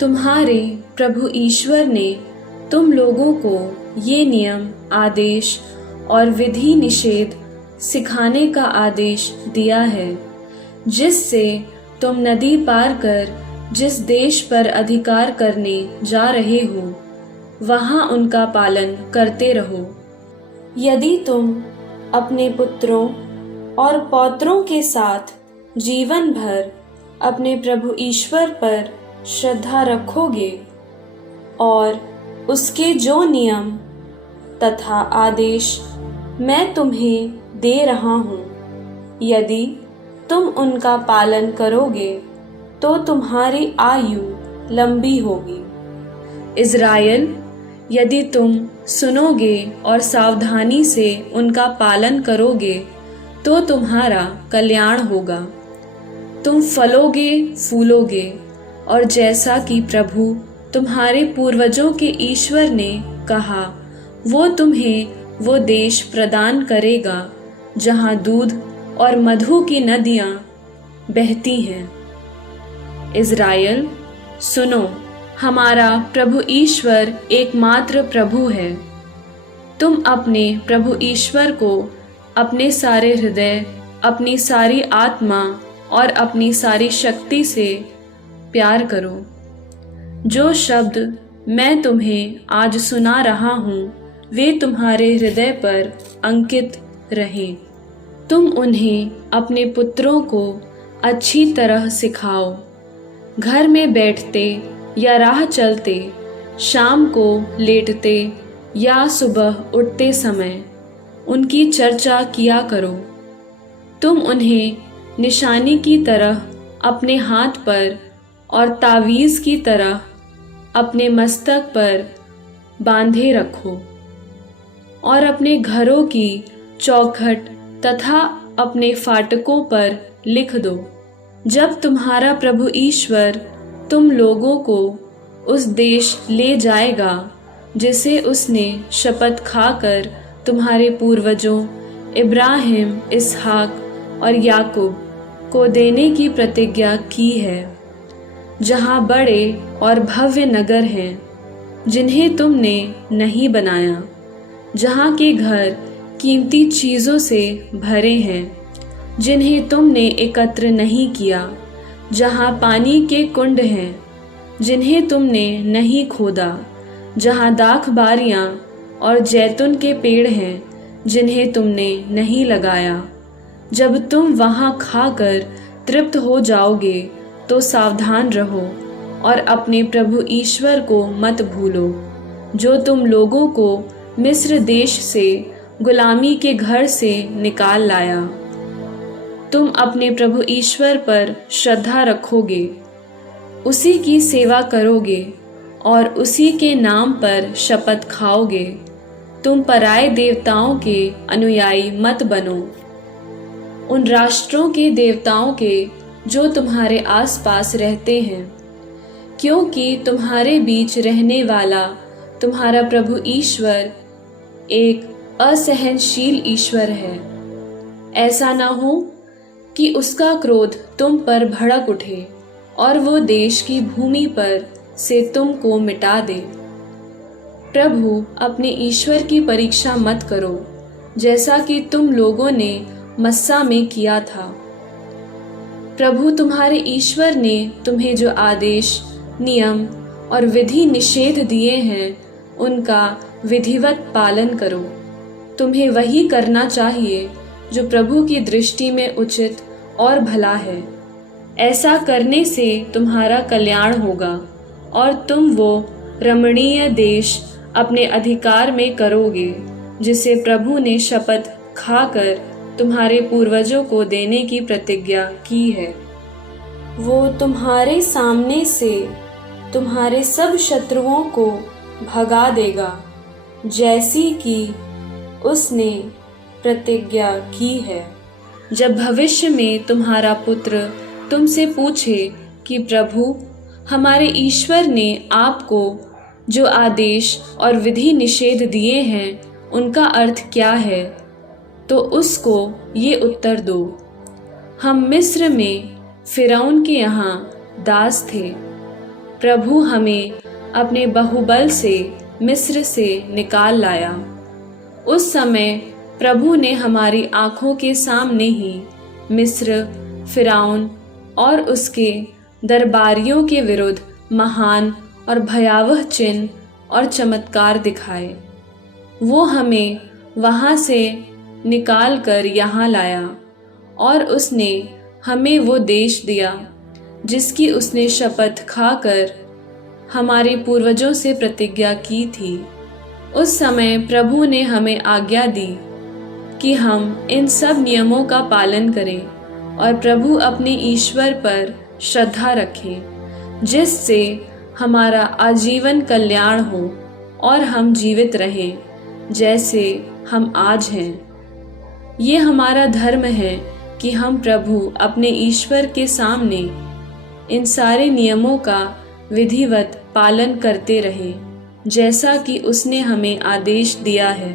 तुम्हारे प्रभु ईश्वर ने तुम लोगों को ये नियम, आदेश और विधि निषेध सिखाने का आदेश दिया है, जिससे तुम नदी पार कर जिस देश पर अधिकार करने जा रहे हो वहाँ उनका पालन करते रहो। यदि तुम अपने पुत्रों और पौत्रों के साथ जीवन भर अपने प्रभु ईश्वर पर श्रद्धा रखोगे और उसके जो नियम तथा आदेश मैं तुम्हें दे रहा हूँ, यदि तुम उनका पालन करोगे तो तुम्हारी आयु लंबी होगी। इज़राइल, यदि तुम सुनोगे और सावधानी से उनका पालन करोगे तो तुम्हारा कल्याण होगा। तुम फलोगे, फूलोगे और जैसा कि प्रभु तुम्हारे पूर्वजों के ईश्वर ने कहा, वो तुम्हें वो देश प्रदान करेगा जहाँ दूध और मधु की नदियाँ बहती हैं। इज़राइल, सुनो, हमारा प्रभु ईश्वर एकमात्र प्रभु है। तुम अपने प्रभु ईश्वर को अपने सारे हृदय, अपनी सारी आत्मा और अपनी सारी शक्ति से प्यार करो। जो शब्द मैं तुम्हें आज सुना रहा हूँ वे तुम्हारे हृदय पर अंकित रहें। तुम उन्हें अपने पुत्रों को अच्छी तरह सिखाओ। घर में बैठते या राह चलते, शाम को लेटते या सुबह उठते समय उनकी चर्चा किया करो। तुम उन्हें निशानी की तरह अपने हाथ पर और तावीज़ की तरह अपने मस्तक पर बांधे रखो और अपने घरों की चौखट तथा अपने फाटकों पर लिख दो। जब तुम्हारा प्रभु ईश्वर तुम लोगों को उस देश ले जाएगा जिसे उसने शपथ खाकर तुम्हारे पूर्वजों इब्राहिम, इसहाक और याकूब को देने की प्रतिज्ञा की है, जहाँ बड़े और भव्य नगर हैं जिन्हें तुमने नहीं बनाया, जहाँ के घर कीमती चीज़ों से भरे हैं जिन्हें तुमने एकत्र नहीं किया, जहाँ पानी के कुंड हैं जिन्हें तुमने नहीं खोदा, जहाँ दाख बारियाँ और जैतून के पेड़ हैं जिन्हें तुमने नहीं लगाया। जब तुम वहाँ खाकर तृप्त हो जाओगे तो सावधान रहो और अपने प्रभु ईश्वर को मत भूलो, जो तुम लोगों को मिस्र देश से गुलामी के घर से निकाल लाया। तुम अपने प्रभु ईश्वर पर श्रद्धा रखोगे, उसी की सेवा करोगे और उसी के नाम पर शपथ खाओगे। तुम पराये देवताओं के अनुयायी मत बनो, उन राष्ट्रों के देवताओं के जो तुम्हारे आसपास रहते हैं, क्योंकि तुम्हारे बीच रहने वाला तुम्हारा प्रभु ईश्वर एक असहनशील ईश्वर है। ऐसा न हो कि उसका क्रोध तुम पर भड़क उठे और वो देश की भूमि पर से तुमको मिटा दे। प्रभु अपने ईश्वर की परीक्षा मत करो, जैसा कि तुम लोगों ने मस्सा में किया था। प्रभु तुम्हारे ईश्वर ने तुम्हें जो आदेश, नियम और विधि निषेध दिए हैं, उनका विधिवत पालन करो। तुम्हें वही करना चाहिए जो प्रभु की दृष्टि में उचित और भला है। ऐसा करने से तुम्हारा कल्याण होगा और तुम वो रमणीय देश अपने अधिकार में करोगे जिसे प्रभु ने शपथ खाकर तुम्हारे पूर्वजों को देने की प्रतिज्ञा की है। वो तुम्हारे सामने से तुम्हारे सब शत्रुओं को भगा देगा, जैसी कि उसने प्रतिज्ञा की है। जब भविष्य में तुम्हारा पुत्र तुमसे पूछे कि प्रभु, हमारे ईश्वर ने आपको जो आदेश और विधि निषेध दिए हैं उनका अर्थ क्या है, तो उसको ये उत्तर दो, हम मिस्र में फ़िरौन के यहाँ दास थे। प्रभु हमें अपने बाहुबल से मिस्र से निकाल लाया। उस समय प्रभु ने हमारी आँखों के सामने ही मिस्र, फिरौन और उसके दरबारियों के विरुद्ध महान और भयावह चिन्ह और चमत्कार दिखाए। वो हमें वहाँ से निकाल कर यहाँ लाया और उसने हमें वो देश दिया जिसकी उसने शपथ खाकर हमारे पूर्वजों से प्रतिज्ञा की थी। उस समय प्रभु ने हमें आज्ञा दी कि हम इन सब नियमों का पालन करें और प्रभु अपने ईश्वर पर श्रद्धा रखें, जिससे हमारा आजीवन कल्याण हो और हम जीवित रहें जैसे हम आज हैं। ये हमारा धर्म है कि हम प्रभु अपने ईश्वर के सामने इन सारे नियमों का विधिवत पालन करते रहें, जैसा कि उसने हमें आदेश दिया है।